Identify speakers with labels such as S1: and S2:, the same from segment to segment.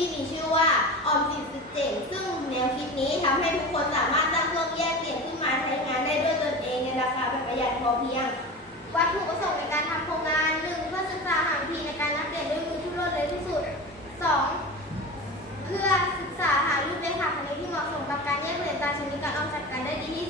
S1: ที่มีชื่อว่าออมสินสเต
S2: น
S1: ซึ่งแนวคิดนี้ทำให้ทุกคนสามารถสร้างเครื่องแยกเหรียญขึ้นมาใช้งานได้ด้วยตนเองในราคาแบบประหยัดพอเพียง
S2: วัตถุประสงค์ในการทำโครงการหนึ่งเพื่อศึกษาหาวิธีในการนับเหรียญด้วยมือที่รวดเร็วที่สุด2เพื่อศึกษาหารูปเลขาคณิตที่เหมาะสมกับการแยกเหรียญตามชนิดการออมจัดการได้ดีที่สุด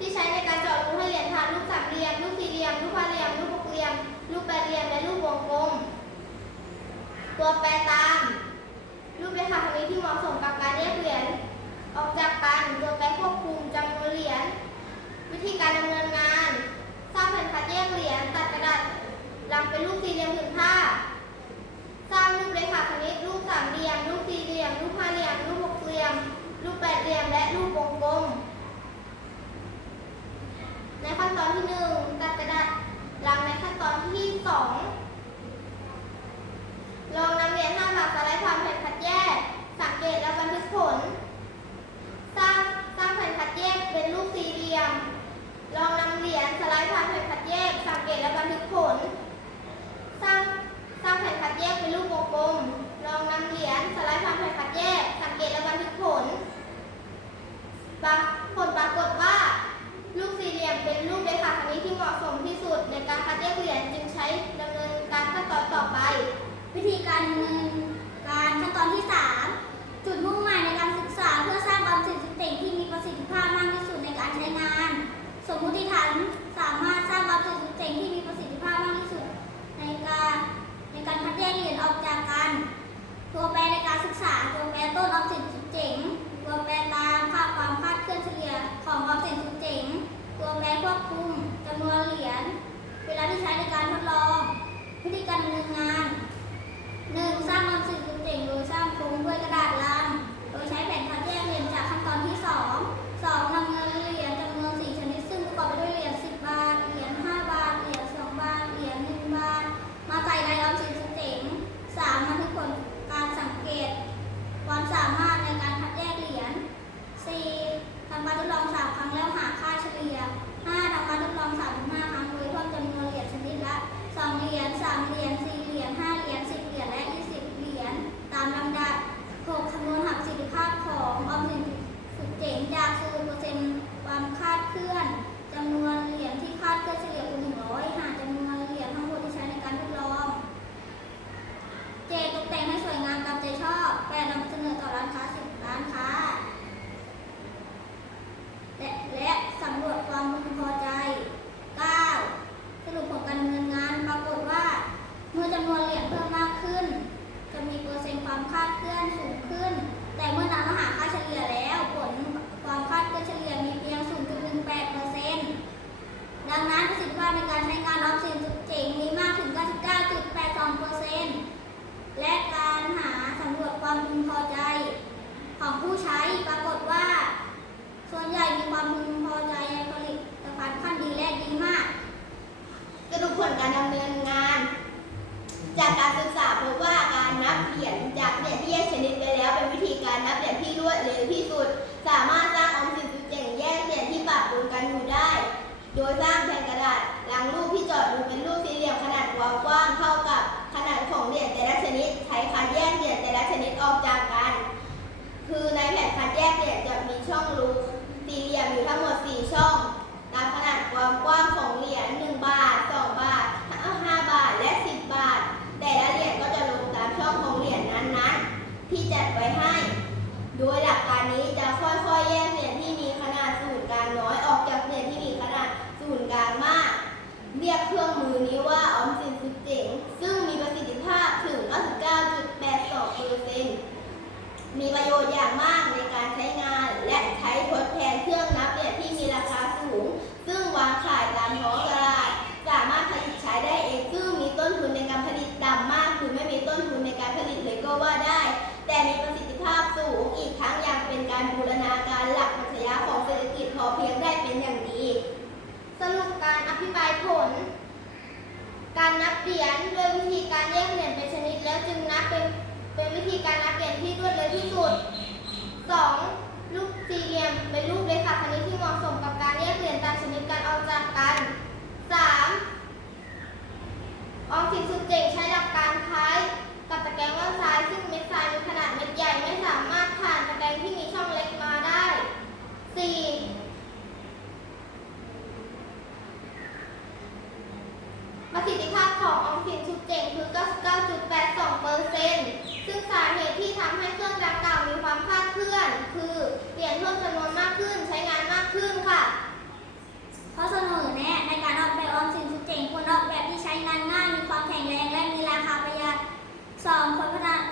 S2: ที่ใช้ในการเจาะรูให้เห
S3: รียญทานรูปสามเหลี่ยม รูปสี่เหลี่ยม รูปห้าเหลี่ยม รูปหกเหลี่ยม รูปแปดเห
S1: ลี่ยม และรูปวงกลม ตัวแปรตาม รูปเลขา
S2: คณิตที่เหมาะสมกับการเรียกเหรียญ
S3: ออกจากกันตัวแปรควบคุมจำนวนเหรียญ วิธีการดำเนินงาน วิธีการเงินการขั้นตอน
S4: ที่ 3 จุดมุ่งหมายในการศึกษา เพื่อสร้างความสิ้นสุดเต็งที่มีประสิทธิภาพมากที่สุดในการใช้งาน สมมุติฐานสามารถสร้างความสิ้นสุดเต็งที่มีประสิทธิภาพมากที่สุดในการในการคัดแยกเหรียญออกจากกัน ตัวแปรในการศึกษา ตัวแปรต้นออมสินสุดเจ๋ง ตัวแปรตามภาพความคาดเคลื่อนเฉลี่ยของออมสินสุดเจ๋ง ตัวแปรควบคุมจำนวนเหรียญ เวลาที่ใช้ในการทดลอง พฤติการดำเนินงาน não ชน์อย่างมาก วิธีการนับเปลี่ยนที่รวดเร็วที่สุด 2. รูปสี่เหลี่ยมเป็นรูปเรขาคณิตที่เหมาะสมกับการแยกเปลี่ยนตามชนิดการออกจากกัน 3. ออมสินสุดเจ๋งใช้หลักการคล้ายกับตะแกรงว่านทายซึ่งเม็ดทรายมีขนาดเม็ดใหญ่ไม่สามารถผ่านตะแกรงที่มีช่องเล็กมาได้ ขึ้นค่ะข้อเสนอแนะ
S2: ในการออกแบบออมสินชุดเจ๋งควรออกแบบที่ใช้งานง่าย มีความแข็งแรงและมีราคาประหยัด 2. ควร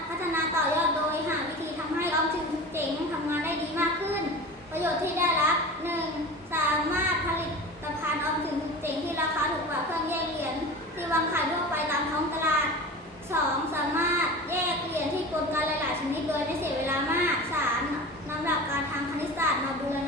S2: พัฒนาต่อยอดโดยหาวิธีทำให้ออมสินชุดเจ๋งทำงานได้ดีมากขึ้น ประโยชน์ที่ได้รับ 1. สามารถผลิตภัณฑ์ออมสินชุดเจ๋งที่ราคาถูกกว่าเครื่องแย
S3: กเหรียญที่วางขายทั่วไปตามท้องตลาด 2. สามารถแยกเหรียญที่ปนกันหลายๆชนิดโดยไม่เสียเวลามาก 3. นำหลัก
S4: การทางคณิตศาสตร์มาบูรณา